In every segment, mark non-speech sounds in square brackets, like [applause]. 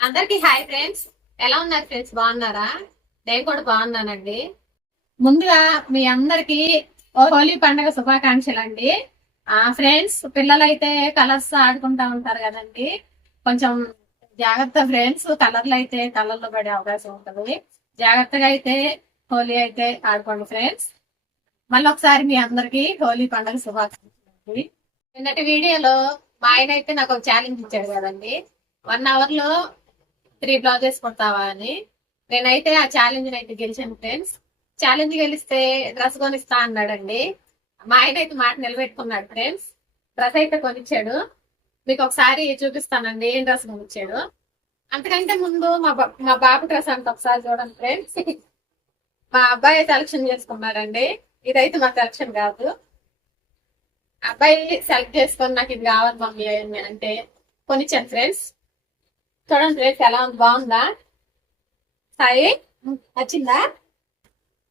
అందరికి hi friends. ఎలా ఉన్నారు ఫ్రెండ్స్? బాగున్నారా? నేను కూడా బాగున్నానండి. ముందుగా మీ అందరికి హోలీ పండుగ శుభాకాంక్షలు అండి. ఆ ఫ్రెండ్స్ పిల్లలైతే కలర్స్ ఆడుకుంటా ఉంటారు కదండి. కొంచెం జాగ్రత్త ఫ్రెండ్స్ కలర్లు అయితే కలర్లో పడే అవకాశం ఉంటుంది. జాగ్రత్తగా అయితే హోలీ అయితే ఆడుకోండి ఫ్రెండ్స్. మళ్ళీ ఒకసారి మీ అందరికి హోలీ పండుగ శుభాకాంక్షలు నిన్నటి వీడియోలో మా ఆయన అయితే నాకు ఒక ఛాలెంజ్ ఇచ్చాడు కదండి. వన్ అవర్లో త్రీ బ్లౌజెస్ కొడతావా అని. నేనైతే ఆ ఛాలెంజ్ అయితే గెలిచాను ఫ్రెండ్స్ ఛాలెంజ్ గెలిస్తే డ్రెస్ కొనిస్తా అన్నాడండి. మా ఆయన అయితే మాట నిలబెట్టుకున్నాడు ఫ్రెండ్స్ డ్రెస్ అయితే కొనిచ్చాడు. మీకు ఒకసారి చూపిస్తానండి ఏం డ్రెస్ కొనిచ్చాడు. అంతకంటే ముందు మా మా బాబు డ్రెస్ అంత ఒకసారి చూడండి ఫ్రెండ్స్ [laughs] మా అబ్బాయి సెలక్షన్ చేసుకున్నాడండి. ఇదైతే మా సెలక్షన్ కాదు. అబ్బాయి సెలెక్ట్ చేసుకొని నాకు ఇది కావాలి మమ్మీ అని అంటే కొనిచ్చాను ఫ్రెండ్స్ చూడండి ఫ్రెండ్స్ ఎలా ఉంది? బాగుందా? సాయి నచ్చిందా?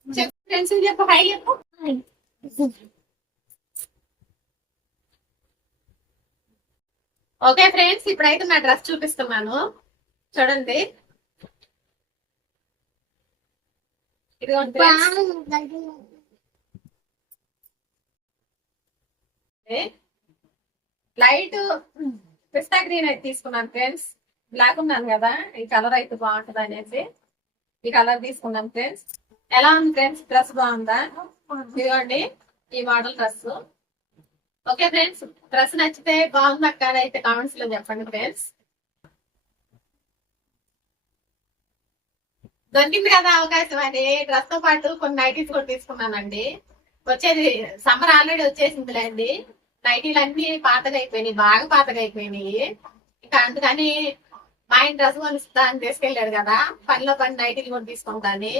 చెప్పు ఫ్రెండ్స్ చెప్పు? హాయ్ చెప్పు. ఓకే ఫ్రెండ్స్ ఇప్పుడైతే నా డ్రెస్ చూపిస్తున్నాను. చూడండి. ఇదిగోండి లైట్ పిస్తా గ్రీన్ అయితే తీసుకున్నాను ఫ్రెండ్స్. బ్లాక్ ఉన్నాను కదా ఈ కలర్ అయితే బాగుంటుంది అనేసి ఈ కలర్ తీసుకున్నాను ఫ్రెండ్స్ ఎలా ఉంది ఫ్రెండ్స్ డ్రెస్ బాగుందా? ఇదిగోండి ఈ model dress okay friends dress నచ్చితే బాగుందక్క అయితే కామెంట్స్లో చెప్పండి ఫ్రెండ్స్ దొరికింది కదా అవకాశం అని డ్రెస్తో పాటు కొన్ని నైటీస్ కూడా తీసుకున్నానండి. వచ్చేది సమ్మర్ ఆల్రెడీ వచ్చేసిందిలే అండి నైటీలు అన్ని పాతగా అయిపోయినాయి బాగా పాతగా అయిపోయినాయి. ఇంకా అందుకని మా ఆయన డ్రెస్ కొనిస్తా అని తీసుకెళ్ళాడు కదా. పనిలో పని నైటీలు కూడా తీసుకుంటాను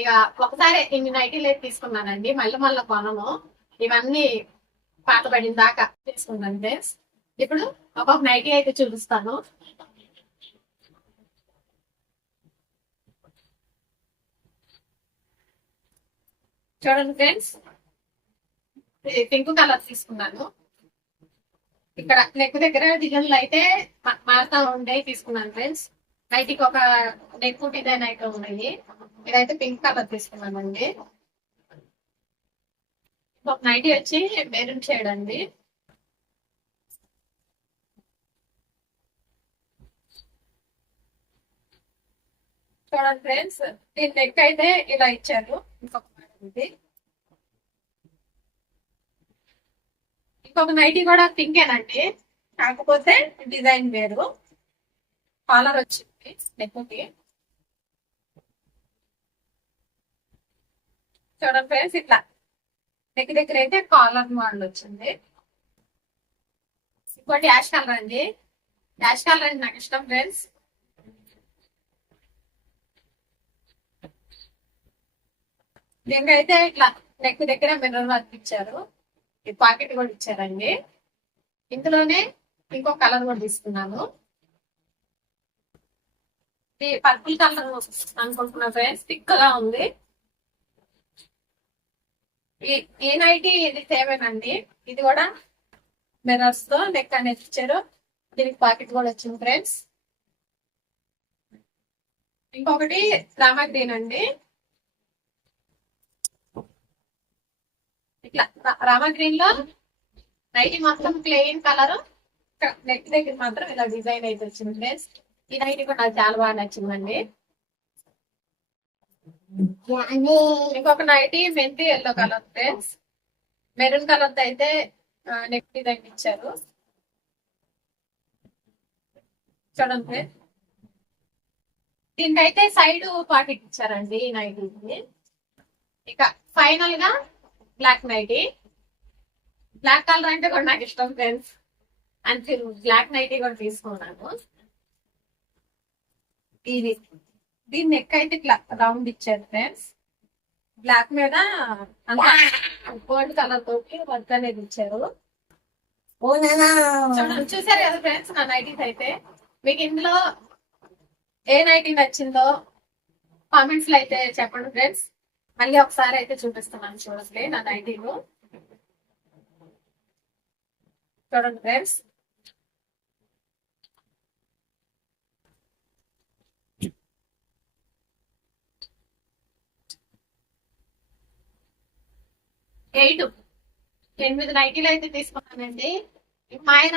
ఇక ఒకసారి ఇన్ని నైటీలు అయితే తీసుకున్నానండి. మళ్ళీ మళ్ళీ కొనము ఇవన్నీ పాత పడిన దాకా తీసుకుంటాను ఫ్రెండ్స్. ఇప్పుడు ఒక్కొక్క నైటీ అయితే చూపిస్తాను. చూడండి ఫ్రెండ్స్. పింక్ కలర్ తీసుకున్నాను. ఇక్కడ నెక్ దగ్గర డిజైన్లు అయితే మారుతా ఉండే తీసుకున్నాను ఫ్రెండ్స్. నైట్కి ఒక నెక్ డిజైన్ అయితే ఉన్నాయి. ఇదైతే పింక్ కలర్ తీసుకున్నానండి. ఒక నైటీ వచ్చి మెరూన్ షేడ్ అండి. చూడండి ఫ్రెండ్స్ దీని నెక్ అయితే ఇలా ఇచ్చారు. ఇంకొక మేడం ఇది ఇంకొక నైటీ కూడా పింకేనండి కాకపోతే డిజైన్ వేరు. కాలర్ వచ్చింది నెక్కి. చూడండి ఫ్రెండ్స్ ఇట్లా. నెక్ దగ్గర అయితే కాలర్ మోడల్ వచ్చింది. ఇంకోటి యాష్ కలర్ అండి. యాష్ కలర్ అండి నాకు ఇష్టం ఫ్రెండ్స్. దీనికైతే ఇట్లా నెక్ దగ్గర మినరల్ వర్క్ ఇచ్చారు. ఈ పాకెట్ కూడా ఇచ్చారండి. ఇందులోనే ఇంకో కలర్ కూడా తీసుకున్నాను. ఇది పర్పుల్ కలర్ అనుకుంటున్నా ఫ్రెండ్స్ థిక్గా ఉంది. ఈ నైటీ ఇది సేవేనండి ఇది కూడా మిర్రర్స్తో నెక్ అనేది ఇచ్చారు. దీనికి పాకెట్ కూడా వచ్చింది ఫ్రెండ్స్ ఇంకొకటి రామా గ్రీన్ అండి. ఇట్లా రామా గ్రీన్లో నైటీ మొత్తం ప్లెయిన్ కలర్ నెక్ దగ్గర మాత్రం ఇలా డిజైన్ అయితే వచ్చింది ఫ్రెండ్స్ ఈ నైటీ కూడా నాకు చాలా బాగా నచ్చిందండి. ఇంకొక నైటీ మెంతి yellow colour friends maroon colour అయితే నెక్ డిజైన్ ఇచ్చారు. చూడండి ఫ్రెండ్స్ దీనికైతే సైడ్ పాకెట్ ఇచ్చారండి ఈ నైటీకి ఇక ఫైనల్గా బ్లాక్ నైటీ బ్లాక్ కలర్ అంటే కూడా నాకు ఇష్టం ఫ్రెండ్స్ అంతే బ్లాక్ నైటీ కూడా తీసుకున్నాను. ఇది దీని నెక్ అయితే ఇట్లా రౌండ్ ఇచ్చారు ఫ్రెండ్స్ బ్లాక్ మీద అంతా గోల్డ్ కలర్ తోటి వర్క్ అనేది ఇచ్చారు. చూసారు కదా ఫ్రెండ్స్ నా నైటీస్ అయితే. మీకు ఇందులో ఏ నైటీ నచ్చిందో కామెంట్స్లో అయితే చెప్పండి ఫ్రెండ్స్ మళ్ళీ ఒకసారి అయితే చూపిస్తున్నాను చూడండి నా నైటీలో చూడండి ఫ్రెండ్స్. ఎయిట్ ఎనిమిది నైటీలు అయితే తీసుకున్నానండి. మా ఆయన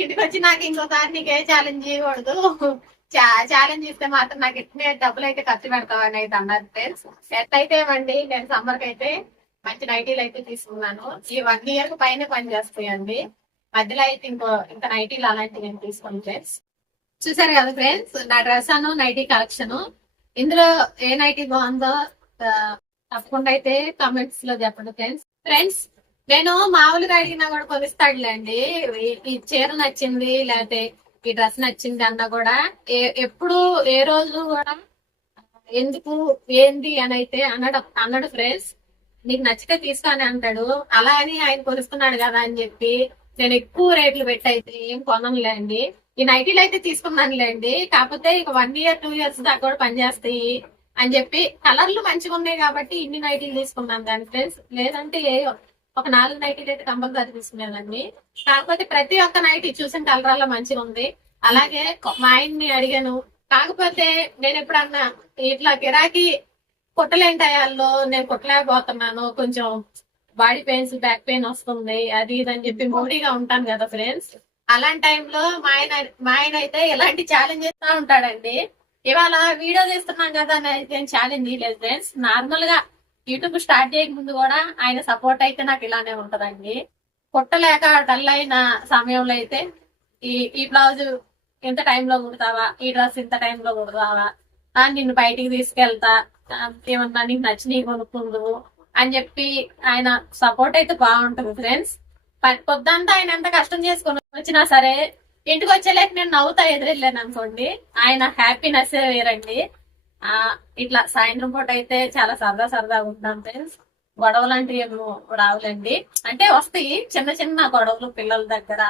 ఇంటికి వచ్చి నాకు ఇంకోసారి నీకే ఛాలెంజ్ చేయకూడదు. ఛాలెంజ్ ఇస్తే మాత్రం నాకు ఇట్లే డబ్బులు అయితే ఖర్చు పెడతామని అయితే అన్నారు ఫ్రెండ్స్ ఎట్లయితే ఇవ్వండి నేను సమ్మర్కి అయితే మంచి నైటీలు అయితే తీసుకున్నాను. ఈ వన్ ఇయర్కు పైన పని చేస్తాయండి. మధ్యలో అయితే ఇంకో ఇంకా నైటీలు అలాంటివి నేను తీసుకుని ఫ్రెండ్స్ చూసారు కదా ఫ్రెండ్స్ నా డ్రెస్ అను నైటీ కలెక్షన్ ఇందులో ఏ నైటీ బాగుందో తప్పకుండా అయితే కామెంట్స్లో చెప్పండి ఫ్రెండ్స్ ఫ్రెండ్స్ నేను మామూలుగా అడిగినా కూడా కొనిస్తాడులేండి. ఈ చీర నచ్చింది లేకపోతే ఈ డ్రెస్ నచ్చింది అన్నా కూడా. ఏ- ఎప్పుడు ఏ రోజు కూడా ఎందుకు ఏంది అని అయితే అన్నాడు అన్నాడు ఫ్రెండ్స్. నీకు నచ్చితే తీసుకొని అంటాడు. అలా అని ఆయన కొలుసుకున్నాడు కదా అని చెప్పి నేను ఎక్కువ రేట్లు పెట్టి అయితే ఏం కొనలేండి ఈ నైటీలు అయితే తీసుకున్నానులేండి. కాకపోతే ఇక వన్ ఇయర్ టూ ఇయర్స్ దాకా కూడా పనిచేస్తాయి అని చెప్పి కలర్లు మంచిగా ఉన్నాయి కాబట్టి ఇన్ని నైటీలు తీసుకున్నాను దాని ఫ్రెండ్స్. లేదంటే ఒక నాలుగు నైటీలు అయితే కంపల్సరీ తీసుకునేదండి కాకపోతే ప్రతి ఒక్క నైటీ చూసిన కలరాల్లో మంచిగా ఉంది. అలాగే మా ఆయన్ని అడిగాను కాకపోతే నేను ఎప్పుడన్నా ఇట్లా గిరాకీ కుట్టలేని టయాల్లో నేను కుట్టలేకపోతున్నాను. కొంచెం బాడీ పెయిన్స్ బ్యాక్ పెయిన్ వస్తుంది అది ఇది అని చెప్పి మూడీగా ఉంటాను కదా ఫ్రెండ్స్ అలాంటి టైంలో మా ఆయన మా ఆయన అయితే ఇలాంటి ఛాలెంజ్ చేస్తా ఉంటాడండి. ఇవాళ వీడియో చేస్తున్నాం కదా అని అయితే ఛాలెంజ్ చేయలేదు ఫ్రెండ్స్ నార్మల్గా యూట్యూబ్ స్టార్ట్ చేయక ముందు కూడా ఆయన సపోర్ట్ అయితే నాకు ఇలానే ఉంటదండి. కుట్టలేక డల్ అయిన సమయంలో అయితే ఈ ఈ బ్లౌజ్ ఇంత టైంలో కుడతావా? ఈ డ్రెస్ ఇంత టైంలో కుడతావా? నిన్ను బయటికి తీసుకెళ్తా. ఏమన్నా నీకు నచ్చినవి కొనుక్కుందు అని చెప్పి ఆయన సపోర్ట్ అయితే బాగుంటుంది ఫ్రెండ్స్ పొద్దంతా ఆయన ఎంత కష్టం చేసుకొని వచ్చినా సరే ఇంటికి వచ్చేలేక నేను నవ్వుతా ఎదురెళ్ళాను అనుకోండి. ఆయన హ్యాపీనెస్ వేరండి. ఆ ఇట్లా సాయంత్రం పూట అయితే చాలా సరదా సరదాగా ఉంటాం ఫ్రెండ్స్ గొడవ లాంటివి ఏమో రావులండి. అంటే వస్తాయి చిన్న చిన్న గొడవలు పిల్లల దగ్గర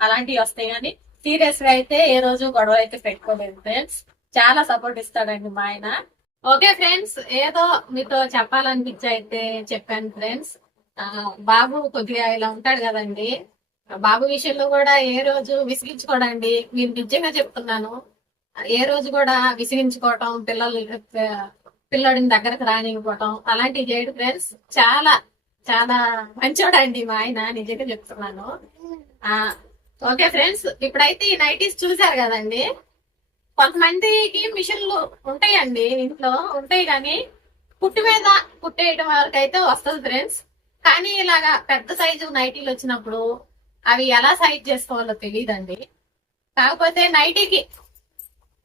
అలాంటివి వస్తాయి కానీ సీరియస్గా అయితే ఏ రోజు గొడవ అయితే పెట్టుకోలేదు ఫ్రెండ్స్ చాలా సపోర్ట్ ఇస్తాడండి మా ఆయన. ఓకే ఫ్రెండ్స్ ఏదో మీతో చెప్పాలనిపించి అయితే చెప్పాను ఫ్రెండ్స్ ఆ, బాబు కొద్దిగా ఇలా ఉంటాడు కదండి. బాబు విషయంలో కూడా ఏ రోజు విసిగించుకోడండి. మీరు నిజంగా చెప్తున్నాను. ఏ రోజు కూడా విసిగించుకోవటం పిల్లలు పిల్లడిని దగ్గరకు రానివ్వటం అలాంటివి చేయడు ఫ్రెండ్స్ చాలా చాలా మంచోడండి మా ఆయన నిజంగా చెప్తున్నాను. ఆ ఓకే ఫ్రెండ్స్ ఇప్పుడైతే ఈ నైటీస్ చూసారు కదండి? కొంతమందికి మిషన్లు ఉంటాయండి ఇంట్లో ఉంటాయి కానీ పుట్టు మీద కుట్టేయడం వరకైతే వస్తుంది ఫ్రెండ్స్. కానీ ఇలాగా పెద్ద సైజు నైటీలు వచ్చినప్పుడు అవి ఎలా సైజ్ చేసుకోవాలో తెలియదండి. కాకపోతే నైటీకి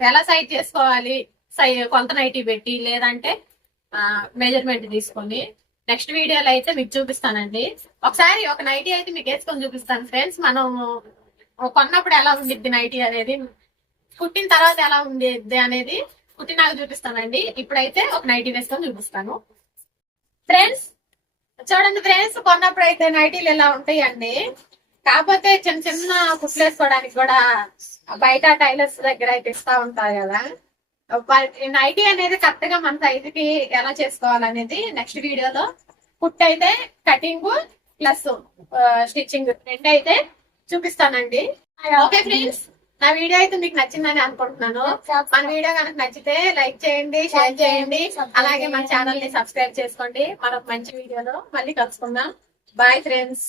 ఎలా సైజ్ చేసుకోవాలి? సై కొంత నైటీ పెట్టి లేదంటే మెజర్మెంట్ తీసుకొని. నెక్స్ట్ వీడియోలో అయితే మీకు చూపిస్తానండి. ఒకసారి ఒక నైటీ అయితే మీకు వేసుకొని చూపిస్తాను ఫ్రెండ్స్. మనం కొన్నప్పుడు ఎలా ఉండిద్ది నైటీ అనేది? కుట్టిన తర్వాత ఎలా ఉండేది అనేది కుట్టినాక చూపిస్తానండి. ఇప్పుడైతే ఒక నైటీ వేసుకొని చూపిస్తాను. ఫ్రెండ్స్ చూడండి ఫ్రెండ్స్ కొన్నప్పుడు అయితే నైటీలు ఎలా ఉంటాయండి? కాకపోతే చిన్న చిన్న కుట్లు వేసుకోవడానికి కూడా బయట టైలర్స్ దగ్గర అయితే ఇస్తా ఉంటారు కదా. నైటీ అనేది కరెక్ట్గా మన సైజుకి ఎలా చేసుకోవాలనేది నెక్స్ట్ వీడియోలో. కుట్ అయితే కటింగ్ ప్లస్ స్టిచ్చింగ్ రెండు అయితే చూపిస్తానండి. ఓకే ఫ్రెండ్స్ నా వీడియో అయితే మీకు నచ్చిందని అనుకుంటున్నాను. మన వీడియో కనుక నచ్చితే లైక్ చేయండి షేర్ చేయండి. అలాగే మన ఛానల్ని సబ్స్క్రైబ్ చేసుకోండి. మరొక మంచి వీడియోలో మళ్ళీ కలుసుకుందాం. Bye friends